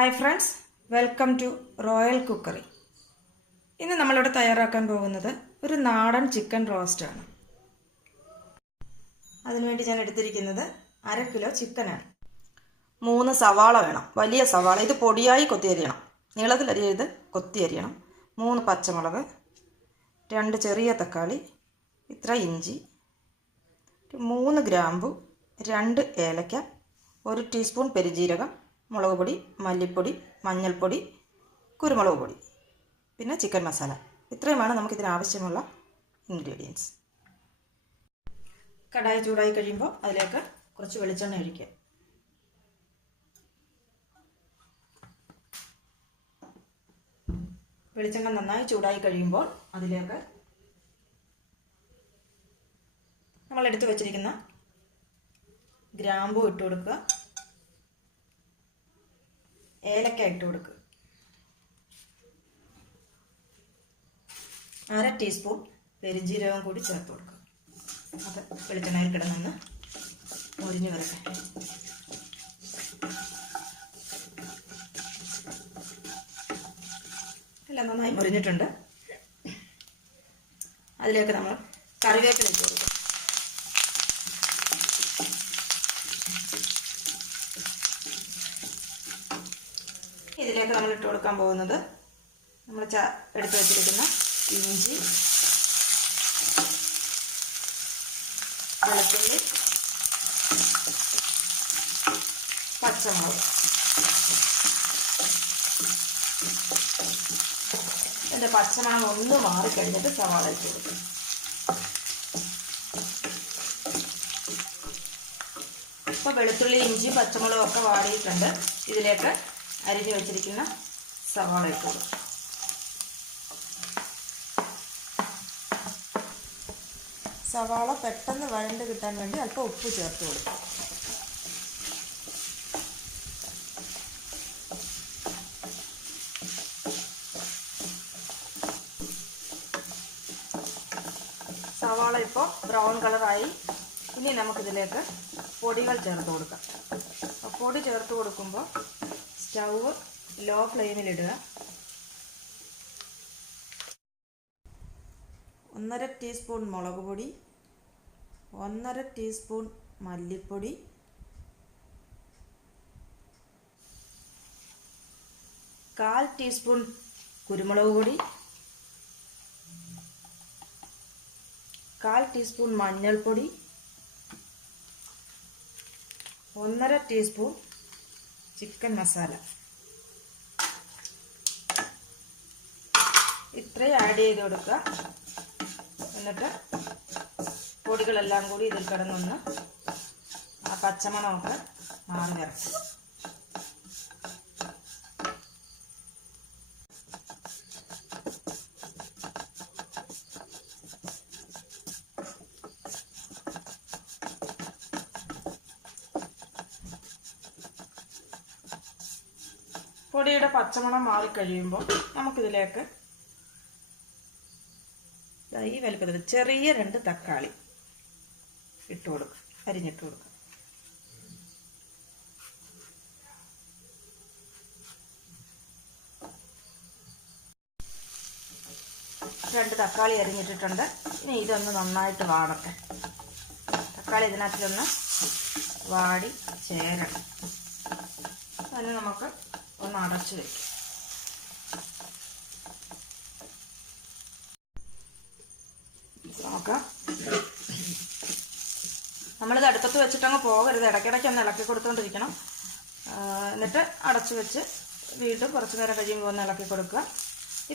Hi friends, welcome to Royal Cookery. ഇന്ന് നമ്മളിവിടെ തയ്യാറാക്കാൻ പോകുന്നത് ഒരു നാടൻ ചിക്കൻ റോസ്റ്റാണ്. അതിനുവേണ്ടി ഞാൻ എടുത്തിരിക്കുന്നത് 1/2 കിലോ ചിക്കനാണ്. 3 സവാള വേണം, വലിയ സവാള. ഇത് പൊടിയായി കൊത്തിയരിയണം, നീളത്തിലരിയരുത്, കൊത്തിയരിയണം. 3 പച്ചമുളക്, 2 ചെറിയ തക്കാളി, ഇത്ര ഇഞ്ചി, 3 ഗ്രാമ്പു, 2 ഏലക്ക, 1 ടീസ്പൂൺ പെരുംജീരകം, മുളക് പൊടി, മല്ലിപ്പൊടി, മഞ്ഞൾപ്പൊടി, കുരുമുളക് പൊടി, പിന്നെ ചിക്കൻ മസാല. ഇത്രയുമാണ് നമുക്കിതിനാവശ്യമുള്ള ഇൻഗ്രീഡിയൻസ്. കടായി ചൂടായി കഴിയുമ്പോൾ അതിലേക്ക് കുറച്ച് വെളിച്ചെണ്ണ ഒഴിക്കുക. വെളിച്ചെണ്ണ നന്നായി ചൂടായി കഴിയുമ്പോൾ അതിലേക്ക് നമ്മൾ എടുത്തു വച്ചിരിക്കുന്ന ഗ്രാമ്പൂ ഇട്ട് കൊടുക്കുക, ഏലക്ക ഇട്ട് കൊടുക്കുക, 1/2 ടീസ്പൂൺ പെരുംജീരകം കൂടി ചേർത്ത് കൊടുക്കുക. അത് വെളിച്ചെണ്ണയിൽ കിടന്നൊന്ന് മൊരിഞ്ഞു വരട്ടെ. എല്ലാം നന്നായി മൊരിഞ്ഞിട്ടുണ്ട്. അതിലേക്ക് നമ്മൾ കറിവേപ്പില ഇട്ട് കൊടുക്കുക. ഇതിലേക്ക് നമ്മൾ ഇട്ട് കൊടുക്കാൻ പോകുന്നത് നമ്മൾ എടുത്ത് വെച്ചിരിക്കുന്ന ഇഞ്ചി, വെളുത്തുള്ളി, പച്ചമുളക്. ഇതിൻ്റെ പച്ചമണം ഒന്ന് മാറിക്കഴിഞ്ഞിട്ട് സവാള ഇട്ട് കൊടുക്കും. ഇപ്പോൾ വെളുത്തുള്ളി, ഇഞ്ചി, പച്ചമുളകും ഒക്കെ വാടിയിട്ടുണ്ട്. ഇതിലേക്ക് അരിഞ്ഞു വെച്ചിരിക്കുന്ന സവാള ഇട്ട് കൊടുക്കും. സവാള പെട്ടെന്ന് വഴണ്ട് കിട്ടാൻ വേണ്ടി അല്പം ഉപ്പ് ചേർത്ത് കൊടുക്കും. സവാള ഇപ്പോൾ ബ്രൗൺ കളറായി. ഇനി നമുക്കിതിലേക്ക് പൊടികൾ ചേർത്ത് കൊടുക്കാം. പൊടി ചേർത്ത് കൊടുക്കുമ്പോൾ സ്റ്റൗവ് ലോ ഫ്ലെയിമിലിടുക. 1/2 ടീസ്പൂൺ മുളക് പൊടി, 1/2 ടീസ്പൂൺ മല്ലിപ്പൊടി, 1/4 ടീസ്പൂൺ കുരുമുളക് പൊടി, 1/4 ടീസ്പൂൺ മഞ്ഞൾപ്പൊടി, 1/2 ടീസ്പൂൺ ചിക്കൻ മസാല. ഇത്രയും ആഡ് ചെയ്ത് കൊടുക്കുക. എന്നിട്ട് പൊടികളെല്ലാം കൂടി ഇതിൽ കിടന്നൊന്ന് ആ പച്ചമണമൊക്കെ മാറി വരക്കും. പൊടിയുടെ പച്ചമണം മാറിക്കഴിയുമ്പോൾ നമുക്കിതിലേക്ക് ഈ വലുപ്പത്തിൽ ചെറിയ 2 തക്കാളി ഇട്ട് കൊടുക്കുക, അരിഞ്ഞിട്ട് കൊടുക്കുക. രണ്ട് തക്കാളി അരിഞ്ഞിട്ടിട്ടുണ്ട്. ഇനി ഇതൊന്ന് നന്നായിട്ട് വാടട്ടെ. തക്കാളി ഇതിനകത്തൊന്ന് വാടി ചേരണം. അതിന് നമുക്ക് ഒന്ന് അടച്ചു വയ്ക്കാം. നോക്കാം. നമ്മളിത് അടുപ്പത്ത് വെച്ചിട്ടങ്ങ് പോകരുത്, ഇടയ്ക്കിടയ്ക്ക് ഒന്ന് ഇളക്കി കൊടുത്തുകൊണ്ടിരിക്കണം. എന്നിട്ട് അടച്ചു വെച്ച് വീണ്ടും കുറച്ച് നേരം കഴിയുമ്പോൾ ഒന്ന് ഇളക്കി കൊടുക്കുക.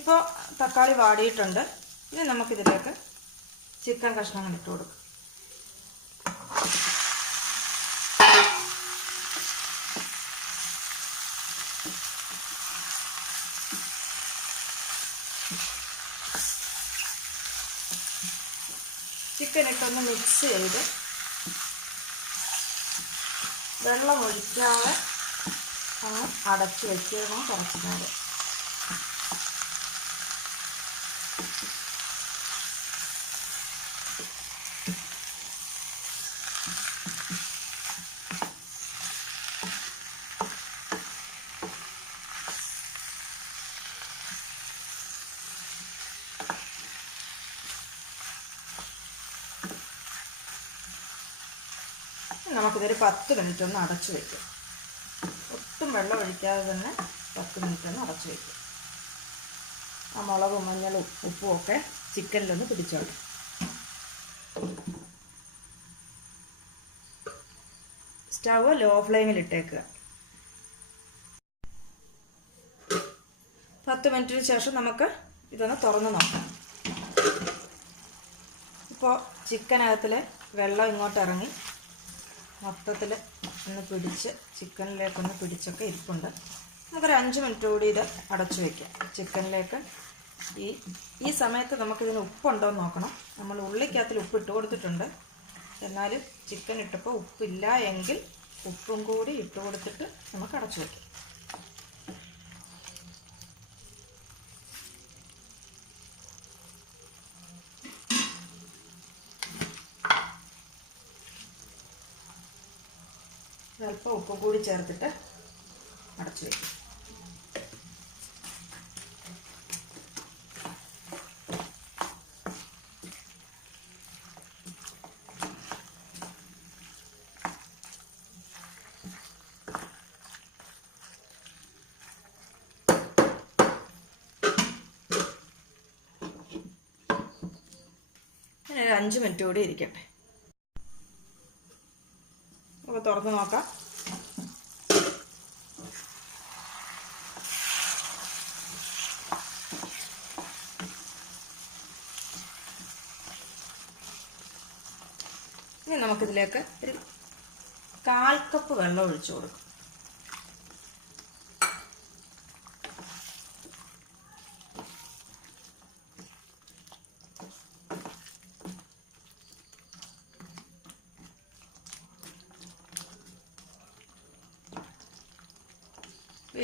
ഇപ്പോൾ തക്കാളി വാടിയിട്ടുണ്ട്. ഇനി നമുക്കിതിലേക്ക് ചിക്കൻ കഷ്ണങ്ങൾ ഇട്ട് കൊടുക്കുക. ചിക്കനിട്ടൊന്ന് മിക്സ് ചെയ്ത് വെള്ളം ഒഴിക്കാതെ അങ്ങ് അടച്ച് വെക്കണം കുറച്ച് നേരം. നമുക്കിതൊരു 10 മിനിറ്റ് ഒന്ന് അടച്ചു വയ്ക്കാം. ഒട്ടും വെള്ളം ഒഴിക്കാതെ തന്നെ 10 മിനിറ്റ് ഒന്ന് അടച്ചു വയ്ക്കാം. ആ മുളകും മഞ്ഞളും ഉപ്പും ഒക്കെ ചിക്കനിലൊന്ന് പിടിച്ചോട്ടെ. സ്റ്റവ് ലോ ഫ്ലെയിമിൽ ഇട്ടേക്കുക. 10 മിനിറ്റിന് ശേഷം നമുക്ക് ഇതൊന്ന് തുറന്ന് നോക്കാം. ഇപ്പോൾ ചിക്കനകത്തിൽ വെള്ളം ഇങ്ങോട്ട് ഇറങ്ങി മൊത്തത്തിൽ ഒന്ന് പിടിച്ച് ചിക്കനിലേക്കൊന്ന് പിടിച്ചൊക്കെ ഇരിപ്പുണ്ട്. നമുക്കൊരു 5 മിനിറ്റ് കൂടി ഇത് അടച്ചു വയ്ക്കാം. ചിക്കനിലേക്ക് ഈ സമയത്ത് നമുക്കിതിന് ഉപ്പുണ്ടോ എന്ന് നോക്കണം. നമ്മൾ ഉള്ളിക്കകത്തിൽ ഉപ്പ് ഇട്ട് കൊടുത്തിട്ടുണ്ട്. എന്നാലും ചിക്കൻ ഇട്ടപ്പോൾ ഉപ്പില്ല എങ്കിൽ ഉപ്പും കൂടി ഇട്ട് കൊടുത്തിട്ട് നമുക്ക് അടച്ചു വയ്ക്കാം. അല്പം ഉപ്പും കൂടി ചേർത്തിട്ട് അടച്ചു വയ്ക്കും. ഒരു 5 മിനിറ്റ് കൂടി ഇരിക്കട്ടെ. അപ്പോൾ തുറന്ന് നോക്കാം. ഇനി നമുക്കിതിലേക്ക് ഒരു 1/4 കപ്പ് വെള്ളം ഒഴിച്ചു കൊടുക്കും.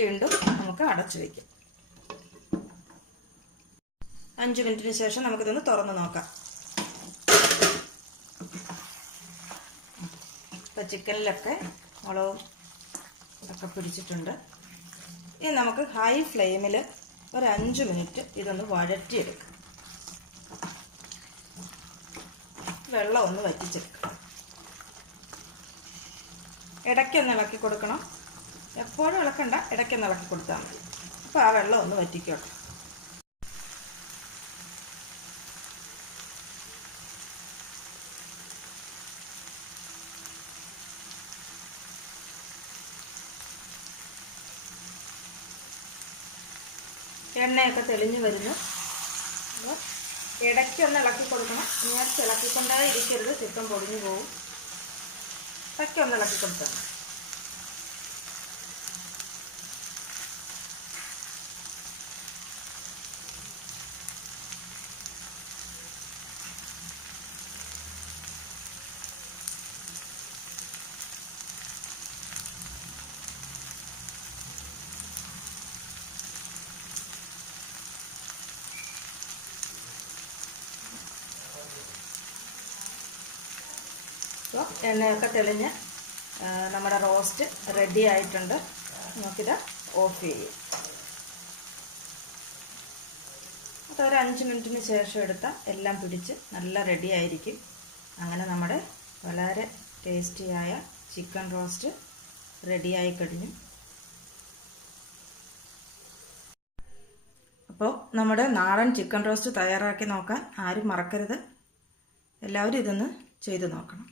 വീണ്ടും നമുക്ക് അടച്ചു വയ്ക്കാം. 5 മിനിറ്റിന് ശേഷം നമുക്കിതൊന്ന് തുറന്ന് നോക്കാം. ഇപ്പം ചിക്കനിലൊക്കെ മുളകും ഒക്കെ പിടിച്ചിട്ടുണ്ട്. ഇനി നമുക്ക് ഹൈ ഫ്ലെയിമിൽ ഒരു 5 മിനിറ്റ് ഇതൊന്ന് വഴറ്റിയെടുക്കാം. വെള്ളം ഒന്ന് വറ്റിച്ചെടുക്കാം. ഇടയ്ക്കൊന്ന് ഇളക്കി കൊടുക്കണം. എപ്പോഴും ഇളക്കണ്ട, ഇടയ്ക്കൊന്ന് ഇളക്കി കൊടുത്താൽ മതി. അപ്പോൾ ആ വെള്ളം ഒന്ന് വറ്റിക്കോട്ടെ. എണ്ണയൊക്കെ തെളിഞ്ഞ് വരുന്നു. അപ്പോൾ ഇടയ്ക്കൊന്ന് ഇളക്കി കൊടുക്കണം. നേരത്തെ ഇളക്കിക്കൊണ്ടേ ഇരിക്കരുത്, ചിക്കൻ പൊടിഞ്ഞു പോകും. ഇടയ്ക്കൊന്ന് ഇളക്കി കൊടുത്താൽ മതി. അപ്പോൾ എണ്ണയൊക്കെ തെളിഞ്ഞ് നമ്മുടെ റോസ്റ്റ് റെഡി ആയിട്ടുണ്ട്. നമുക്കിത് ഓഫ് ചെയ്യാം. അപ്പോൾ ഒരു 5 മിനിറ്റിന് ശേഷം എടുത്താൽ എല്ലാം പിടിച്ച് നല്ല റെഡി ആയിരിക്കും. അങ്ങനെ നമ്മുടെ വളരെ ടേസ്റ്റിയായ ചിക്കൻ റോസ്റ്റ് റെഡിയായി കഴിഞ്ഞു. അപ്പോൾ നമ്മുടെ നാടൻ ചിക്കൻ റോസ്റ്റ് തയ്യാറാക്കി നോക്കാൻ ആരും മറക്കരുത്. എല്ലാവരും ഇതൊന്ന് ചെയ്ത് നോക്കണം.